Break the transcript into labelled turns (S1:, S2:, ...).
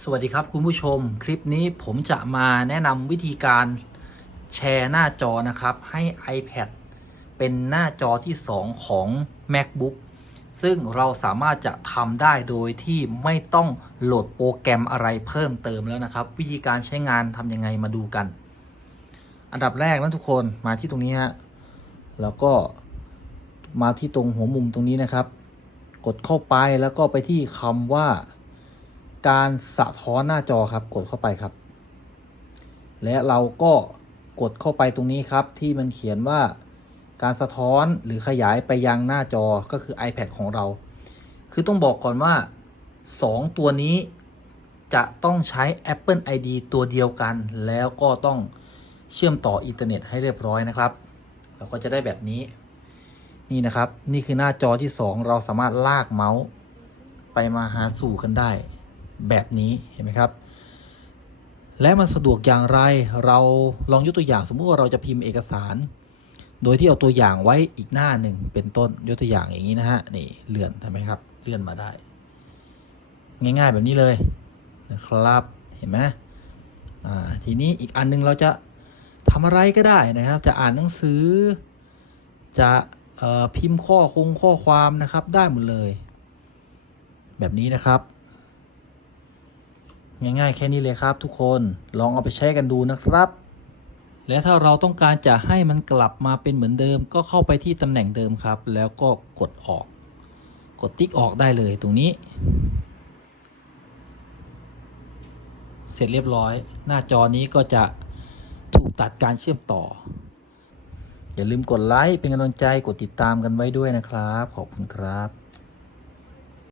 S1: สวัสดีครับคุณผู้ชมคลิปนี้ผมจะมาแนะนำวิธีการแชร์หน้าจอนะครับ ให้ iPad เป็นหน้าจอที่ 2 ของ MacBook ซึ่งเราสามารถจะทำได้โดยที่ไม่ต้องโหลดโปรแกรมอะไรเพิ่มเติมแล้วนะครับ วิธีการใช้งานทำยังไงมาดูกัน อันดับแรกนะทุกคนมาที่ตรงนี้ฮะแล้วก็มาที่ตรงหัวมุมตรงนี้นะครับ กดเข้าไปแล้วก็ไปที่คำว่า การสะท้อนหน้าจอครับกดเข้าไปครับ และเราก็กดเข้าไปตรงนี้ครับ ที่มันเขียนว่าการสะท้อนหรือขยายไปยังหน้าจอก็คือ iPad ของเรา คือต้องบอกก่อนว่า 2 ตัวนี้จะต้องใช้ Apple ID ตัวเดียวกัน แล้วก็ต้องเชื่อมต่ออินเทอร์เน็ตให้เรียบร้อยนะครับ เราก็จะได้แบบนี้ นี่นะครับ นี่คือหน้าจอที่ 2 เราสามารถลากเมาส์ไปมาหาสู่กันได้ แบบนี้เห็นไหมครับ และมันสะดวกอย่างไรเราลองยกตัวอย่างสมมุติว่าเราจะพิมพ์เอกสาร โดยที่เอาตัวอย่างไว้อีกหน้าหนึ่งเป็นต้นยกตัวอย่างอย่างนี้นะฮะนี่เลื่อนทำไหมครับเลื่อนมาได้ ง่ายๆแบบนี้เลยนะครับเห็นไหมทีนี้อีกอันหนึงเราจะทำอะไรก็ได้นะครับ จะอ่านหนังสือ จะออพิมพ์ข้อคงข้อความนะครับได้หมดเลย แบบนี้นะครับ ง่าย ๆ แค่นี้เลยครับทุกคนลองเอาไปใช้กันดูนะครับ และถ้าเราต้องการจะให้มันกลับมาเป็นเหมือนเดิม ก็เข้าไปที่ตำแหน่งเดิมครับ แล้วก็กดออก กดติ๊กออกได้เลยตรงนี้ เสร็จเรียบร้อย หน้าจอนี้ก็จะถูกตัดการเชื่อมต่อ อย่าลืมกดไลค์เป็นกำลังใจกดติดตามกันไว้ด้วยนะครับ ขอบคุณครับ